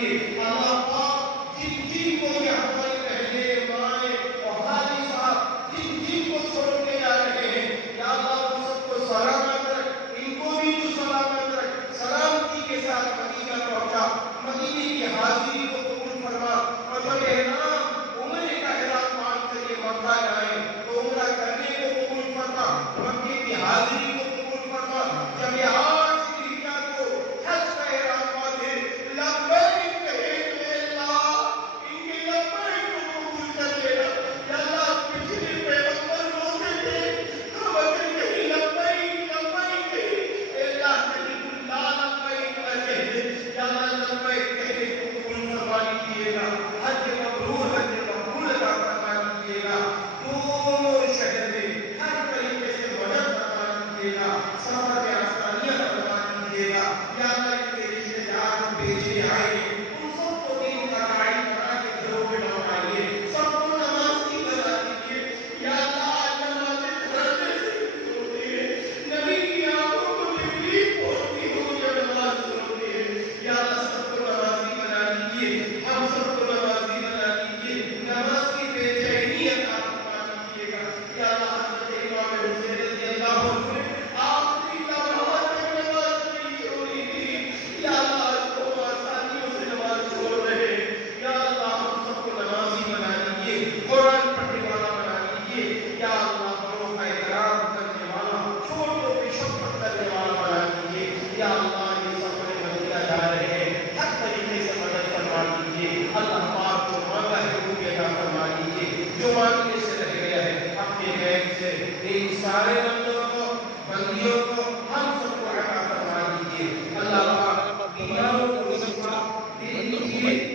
دیجیے. اللہ پاک جن جن کو یہ ہماری بہنیں مائیں اور حاجی صاحب جن جن کو چھوڑ کے جا رہے ہیں یا اللہ ان سب کو سلامت رکھ, ان کو بھی تو سلامت رکھ, سلامتی کے ساتھ مدینہ پہنچا, مدینے کی حاضری کو قبول فرما. اور جب احرام عمرے کا احرام مان کر یہ مکہ جائیں تو عمرہ کرنے کو قبول فرما, مکے کی حاضری کو قبول فرما. جب یہ آج کی ہجرہ کو حج کا احرام باندھے لبیک کہے تو اللہ ان کے لبیک کو قبول کر لینا. یا اللہ پچھلے پیغمبر روتے تھے ہم اگر کہیں لبیک لبیک کہے اللہ کہیں لا لبیک نہ کہے. یا اللہ لبیک کہے تو قبول فرما لیجیے گا. حج مبرور حج مقبول عطا فرما لیجیے گا. دونوں شہر میں ہر طریقے سے مدد فرما لیجیے گا. سفر میں آسانیاں فرما لیجیے گا. یا اللہ ان کے رشتے دار بھیجے آئے ان سب کو دین کا داعی بنا کے گھروں میں لوٹائیے, سب کو نمازی بنا دیجیے. یا اللہ نمازیں پڑھنے سے ہوتی ہے, نبی کی آنکھوں کو تکلیف ہوتی ہو جب نماز ہوتی ہے. یا اللہ سب کو نمازی بنا دیجیے, ہم سب کو نمازی بنا دیجیے. نماز کی بے چینی عطا فرما دیجیے گا. یا اللہ حضرت امام حسین رضی اللہ عنہ نے آخری لمحات تک نماز نہیں چھوڑی تھی. یا اللہ آج تو آسانیوں سے نماز چھوڑ رہے ہیں. یا اللہ ہم سب کو نمازی بنا دیجیے, قرآن پڑھنے والا بنا دیجیے. یا اللہ بڑوں کا احترام کرنے والا, چھوٹوں پہ شفقت کرنے والا بنا دیجیے. یا اللہ یہ سفر مدینہ جا رہے ہیں ہر طریقے سے مدد فرما دیجیے. اللہ پاک جو مانگا ہے وہ بھی عطا فرما دیجیے, جو مانگنے سے رہ گیا ہے اپنے غیب سے ان سارے بندوں کو بندیوں کو ہم سب کو عطا فرما دیجیے. اللہ پاک بیماروں کو شفا دے دیجیے.